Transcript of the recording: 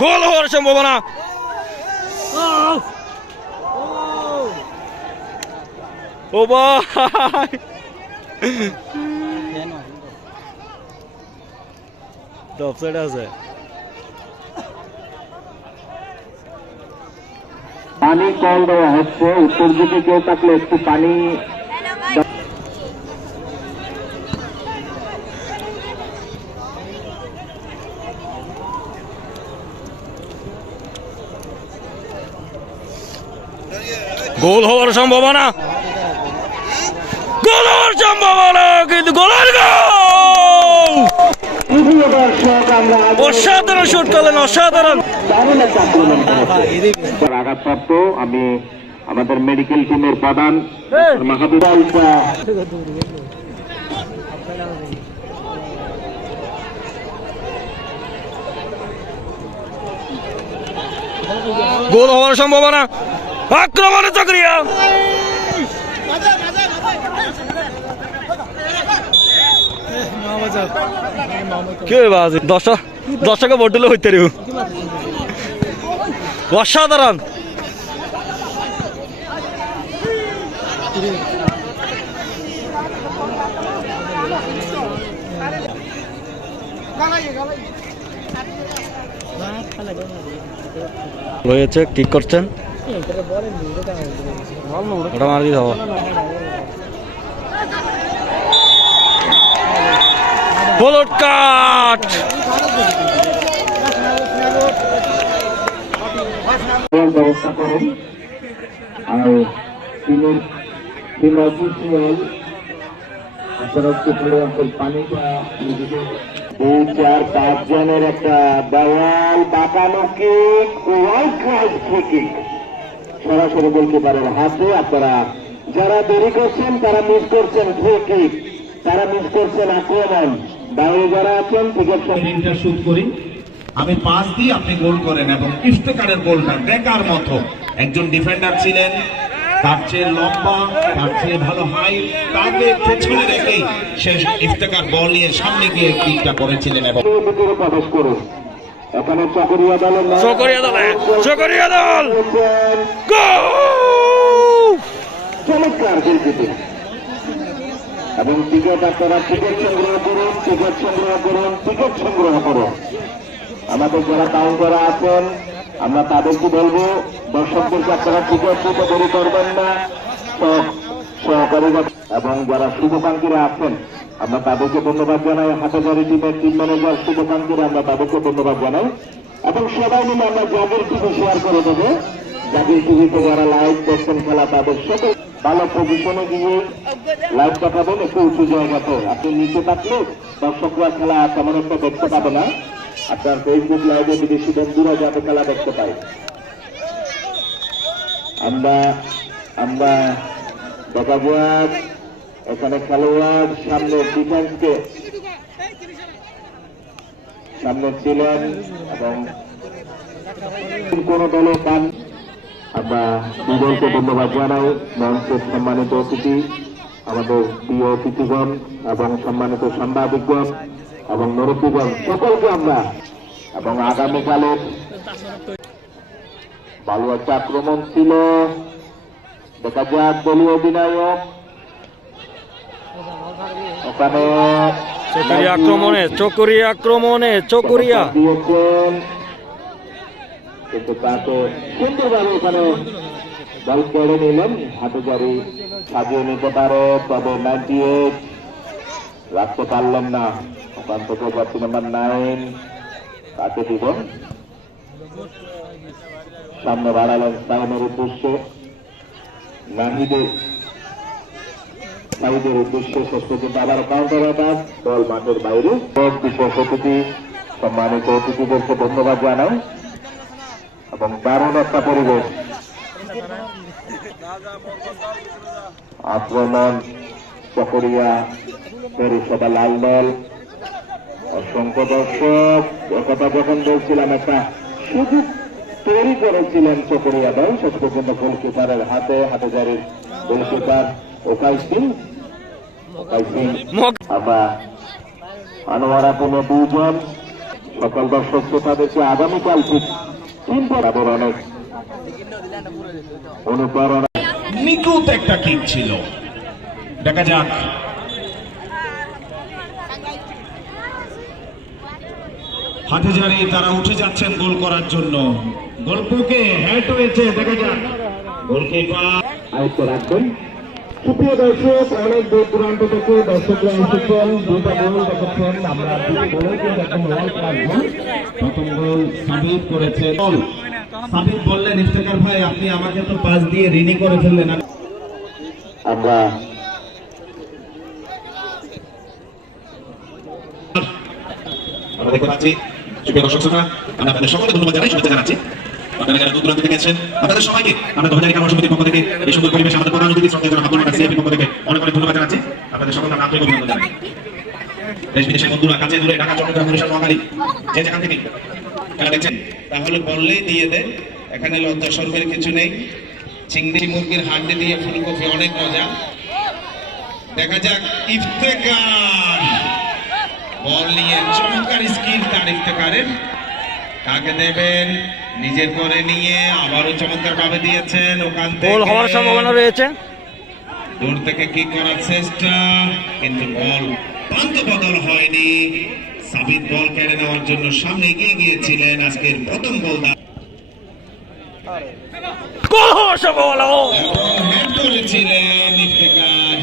গোল হওয়ার সম্ভাবনা। ও ভাই। অফসাইড আছে। পানি কল দেওয়া হচ্ছে। উত্তর দিকে কেউ থাকলে একটু পানি গোল হওয়ার সম্ভাবনা। গোল হওয়ার সম্ভাবনা কিন্তু গোলের গোল! অসাধারণ শুট করলেন অসাধারণ। আঘাতপ্রাপ্ত আমি আমাদের মেডিকেল টিমের প্রধান মাহাবুব গোল হওয়ার সম্ভাবনা। আক্রমণে চাকরিয়া। কে বাজে দশ টাকা ভোট দিলে হইতে রে অসাধারণ। হয়েছে কি করছেন? ওটা মার দিতে হবে হলুদ কাট ব্যবস্থা করুন আর অঞ্চল পানিটা দুই চার পাঁচ জনের একটা দেওয়াল বাঁকানো কিক কিক সরাসরি বলতে পারেন হাতে আপনারা যারা দেরি করছেন তারা মিস করছেন কিক তারা মিস করছেন আক্রমণ। বাইরে যারা আছেন টিকেট শুট করি। আমি পাস দিই আপনি গোল করেন এবং ইফতেকারের গোলটা দেখার মতো। একজন ডিফেন্ডার ছিলেন তার চেয়ে লম্বা তার চেয়ে ভালো হাইট তাকে পেছনে রেখেই সে ইফতেকার বল নিয়ে সামনে গিয়ে কিকটা করেছিলেন এবং প্রবেশ করুন। এখানে চকরিয়া নাম চকরিয়া দলে চকরিয়া দল। চমৎকার এবং টিকিট আপনারা টিকিট সংগ্রহ করুন টিকিট সংগ্রহ করুন টিকিট সংগ্রহ করুন। আমাদের যারা কাউন্টারে আছেন আমরা তাদেরকে বলব দর্শকদেরকে আপনারা টিকিট দিতে দেরি করবেন না। সহ- সহকারীরা এবং যারা শুভকাঙ্ক্ষীরা আছেন আমরা তাদেরকে ধন্যবাদ জানাই হাটাজারি টিমের টিম ম্যানেজার শুভকাঙ্ক্ষীরা আমরা তাদেরকে ধন্যবাদ জানাই। এবং সবাই মিলে আমরা জাগির টিভি শেয়ার করে দেবো। জাগির টিভিতে যারা লাইভ দেখছেন খেলা, তাদের সকল ভালো পজিশনে গিয়ে লাইভ দেখাবেন, একটু উঁচু জায়গাতে আপনি নিচে থাকলে দর্শকরা খেলা তেমন একটা দেখতে পাবে না। আপনার ফেসবুক লাইভে বিদেশি বন্ধুরা যাতে খেলা দেখতে পায়। আমরা আমরা দেখা যাক এখানে খেলোয়াড় সামনে ডিফেন্সকে সামনে ছিলেন এবং কোন দলে পান। আমরা দুদলকে ধন্যবাদ জানাই। মঞ্চের সম্মানিত অতিথি, আমাদের প্রিয় অতিথিগণ এবং সম্মানিত সাংবাদিকগণ এবং মুরব্বীগণ, সকলকে আমরা এবং আগামীকালের ভালো একটা আক্রমণ ছিল। দেখা যাক, দলীয় অধিনায়ক ওখানে চকরিয়া আক্রমণে চকরিয়া আক্রমণে চকরিয়া কিন্তু তাকে সুন্দরভাবে ওখানে বল কেড়ে নিলেন। হাতে জারি সাজিয়ে নিতে পারে তবে নাইনটি এইট রাখতে পারলেন না। ওখান থেকে জার্সি নাম্বার নাইন তাকে দিবেন। সামনে বাড়ালেন সাইনের উদ্দেশ্যে। নাহিদের সাইদের উদ্দেশ্যে শেষ পর্যন্ত আবার কাউন্টার অ্যাটাক দল মাঠের বাইরে। বিশেষ অতিথি, সম্মানিত অতিথিদেরকে ধন্যবাদ জানাই। এবং দারুণ একটা পরিবেশ। আক্রমণ, চকরিয়া, পৌরসভা লাল দল। অসংখ্য দর্শক একথা যখন বলছিলাম, একটা সুযোগ তৈরি করেছিলেন চকরিয়া দল। শেষ পর্যন্ত গোলকিপারের হাতে হাতে জারির গোলকিপার ওকাই সিং ওকাই সিং মগ আমরা আনোয়ারা কোনো দুজন সকল দর্শক শ্রোতাদেরকে আগামীকাল ঠিক তিন তাদের অনেক অনুপ্রেরণা নিখুঁত একটা কিক ছিল। দেখা যাক। হাতে জারি তারা উঠে যাচ্ছেন গোল করার জন্য। গল্পকে হ্যাট হয়েছে দেখা যাক। গোলকিপার আয়ত্তে রাখবেন। সুপ্রিয় দর্শক, অনেক দূর দূরান্ত থেকে দর্শকরা এসেছেন। দুটা গোল দেখেছেন। আমরা দুটি গোলে কিন্তু প্রথম গোল সাবিত করেছে। সাবিত বললেন ইফতেকার ভাই, আপনি আমাকে তো পাস দিয়ে ঋণী করে ফেললেন। আমরা আমরা দেখতে পাচ্ছি। দর্শক, শ্রোতা, আমরা আপনাদের সকলকে ধন্যবাদ জানাই। শুভেচ্ছা জানাচ্ছি। আপনারা যারা দূর দূরান্ত থেকে আপনাদের সবাইকে আমরা দোহাজারি কামার সমিতির পক্ষ থেকে এই সুন্দর পরিবেশে আমাদের প্রধান অতিথি শ্রদ্ধা আব্দুল মান্নান সিআইপির পক্ষ থেকে অনেক অনেক ধন্যবাদ জানাচ্ছি। আপনাদের সকলকে আন্তরিক অভিনন্দন জানাই। দেশ বিদেশের বন্ধুরা কাছে দূরে ঢাকা, চট্টগ্রাম বরিশাল নোয়াখালী যে যেখান থেকে খেলা দেখছেন, তাহলে বললেই দিয়ে দেন, এখানে লজ্জা সরকারি কিছু নেই। চিংড়ি, মুরগির হাড্ডি দিয়ে ফুলকপি অনেক মজা। দেখা যাক ইফতেকার বল নিয়ে চমৎকার স্কিল তার ইফতেকারের কাকে দেবেন। নিজের করে নিয়ে আবারও চমৎকার ভাবে দিয়েছেন। ওখান থেকে গোল হওয়ার সম্ভাবনা রয়েছে। দূর থেকে কি করার চেষ্টা কিন্তু বল প্রান্ত বদল হয়নি। সাবিত বল কেড়ে নেওয়ার জন্য সামনে এগিয়ে গিয়েছিলেন আজকের প্রথম গোল গোল হওয়ার সম্ভাবনা ও। করেছিলেন ইফতেকার